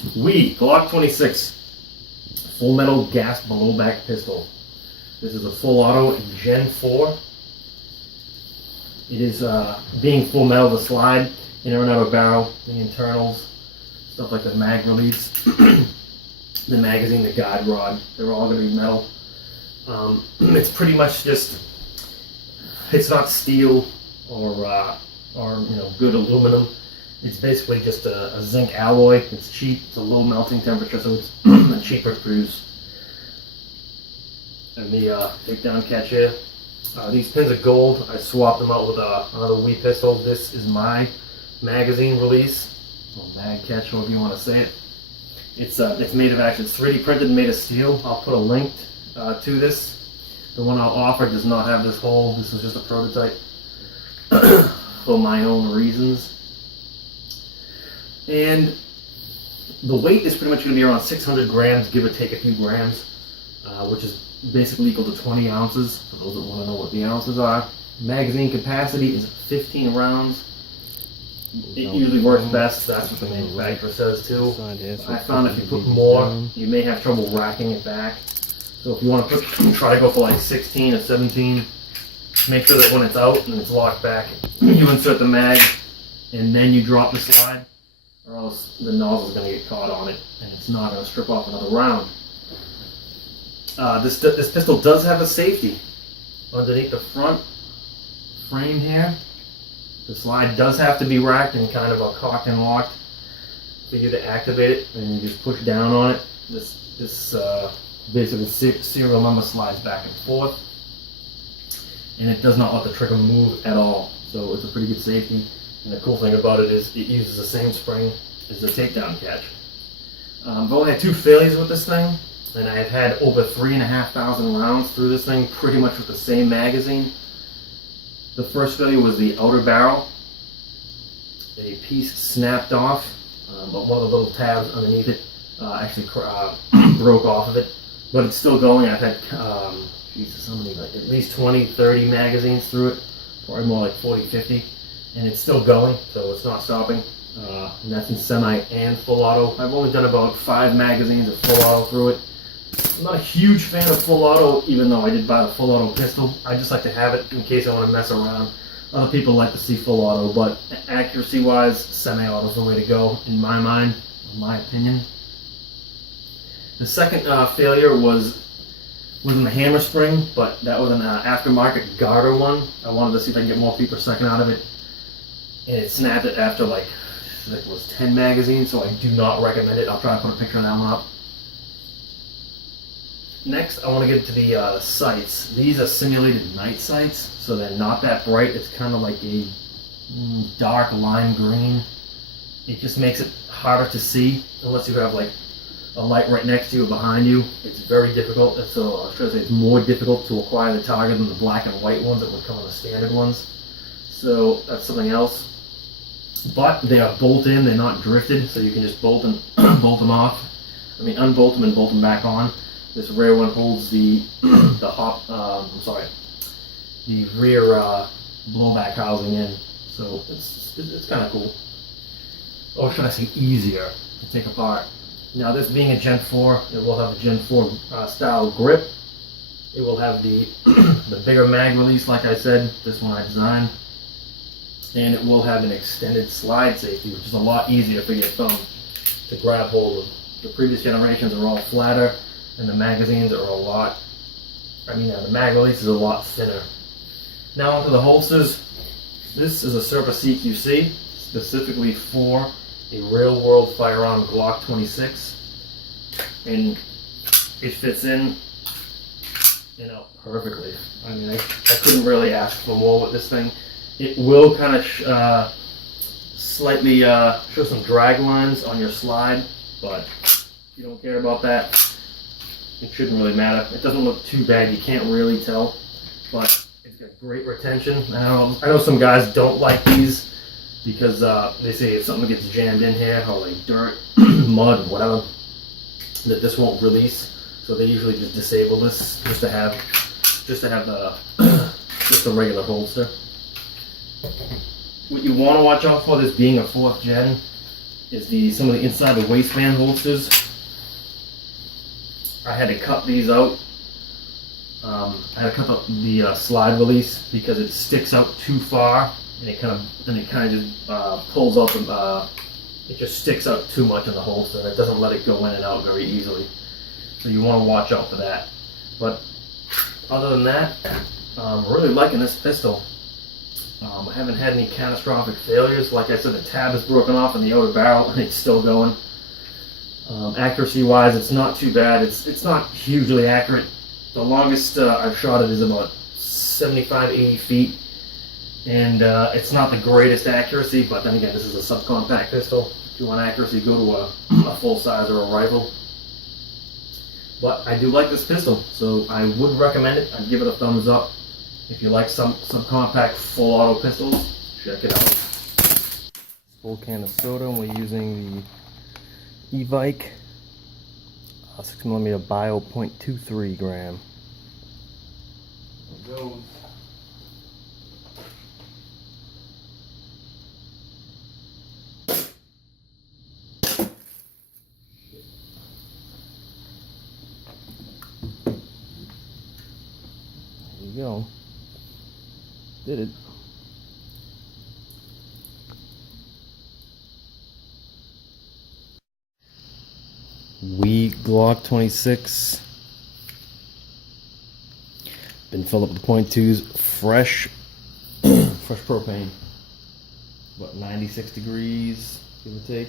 Glock 26 full metal gas blowback pistol. This is a full auto Gen 4. It is being full metal, the slide, inner and outer barrel, the internals, stuff like the mag release, the magazine, the guide rod, they're all going to be metal. It's pretty much just, it's not steel or good aluminum. It's basically just a zinc alloy. It's cheap, it's a low melting temperature, so it's cheaper to produce. And the takedown catch here. These pins are gold. I swapped them out with another Wii pistol. This is my magazine release, or mag catch, however you want to say it. It's made of actually, it's 3D printed, made of steel. I'll put a link to this. The one I'll offer does not have this hole. This is just a prototype for my own reasons. And the weight is pretty much going to be around 600 grams, give or take a few grams, which is basically equal to 20 ounces, for those that want to know what the ounces are. Magazine capacity is 15 rounds. It usually works best, that's what the manufacturer says too. I found if you put more, you may have trouble racking it back. So if you want to try to go for like 16 or 17, make sure that when it's out and it's locked back, you insert the mag and then you drop the slide, or else the nozzle is going to get caught on it and it's not going to strip off another round. This pistol does have a safety underneath the front frame here. The slide does have to be racked and kind of cocked and locked for you to activate it, and you just push down on it. This basically serial number slides back and forth, and it does not let the trigger move at all. So it's a pretty good safety. And the cool thing about it is it uses the same spring as the takedown catch. I've only had 2 failures with this thing, and I have had over 3,500 rounds through this thing, pretty much with the same magazine. The first failure was the outer barrel. A piece snapped off, but one of the little tabs underneath it actually broke off of it. But it's still going. I've had, Jesus, how many, like at least 20, 30 magazines through it, probably more like 40, 50. And it's still going, so it's not stopping. And that's in semi and full auto. I've only done about 5 magazines of full auto through it. I'm not a huge fan of full auto, even though I did buy the full auto pistol. I just like to have it in case I want to mess around. Other people like to see full auto, but accuracy-wise, semi-auto is the way to go, in my mind, in my opinion. The second failure was in the hammer spring, but that was an aftermarket garter one. I wanted to see if I can get more feet per second out of it, and it snapped it after like, I think it was 10 magazines, so I do not recommend it. I'll try to put a picture of that one up. Next, I want to get to the sights. These are simulated night sights, so they're not that bright. It's kind of like a dark lime green. It just makes it harder to see unless you have like a light right next to you or behind you. It's very difficult. So I was trying to say it's more difficult to acquire the target than the black and white ones that would come on the standard ones. So that's something else. But they are bolt in, they're not drifted, so you can just bolt them off. I mean, unbolt them and bolt them back on. This rear one holds the the rear blowback housing in, so it's kind of cool. Or should I say easier to take apart. Now this being a Gen 4, it will have a Gen 4 style grip. It will have the the bigger mag release, like I said, this one I designed. And it will have an extended slide safety, which is a lot easier for your thumb to grab hold of. The previous generations are all flatter, and the magazines are the mag release is a lot thinner. Now onto the holsters. This is a Serpa CQC, specifically for a real-world firearm Glock 26, and it fits in, perfectly. I mean, I couldn't really ask for more with this thing. It will kind of slightly show some drag lines on your slide, but if you don't care about that, it shouldn't really matter. It doesn't look too bad, you can't really tell, but it's got great retention. I know some guys don't like these because they say if something gets jammed in here, or like dirt, mud, whatever, that this won't release. So they usually just disable this just to have the just a regular holster. What you want to watch out for, this being a 4th gen, is some of the inside the waistband holsters. I had to cut these out. I had to cut the slide release because it sticks out too far, and it kind of just pulls up and it just sticks out too much in the holster, and it doesn't let it go in and out very easily. So you want to watch out for that. But other than that, I'm really liking this pistol. I haven't had any catastrophic failures. Like I said, the tab is broken off in the outer barrel and it's still going. Accuracy wise, it's not too bad. It's not hugely accurate. The longest I've shot it is about 75-80 feet, and it's not the greatest accuracy, but then again, this is a subcompact pistol. If you want accuracy, go to a full size or a rifle. But I do like this pistol, so I would recommend it. I'd give it a thumbs up. If you like some compact full auto pistols, check it out. Full can of soda, and we're using the E-Vike 6mm Bio .23 gram. There it goes. There you go. Did it. Glock 26. Been filled up with .2s, fresh propane. What, 96 degrees, give or take.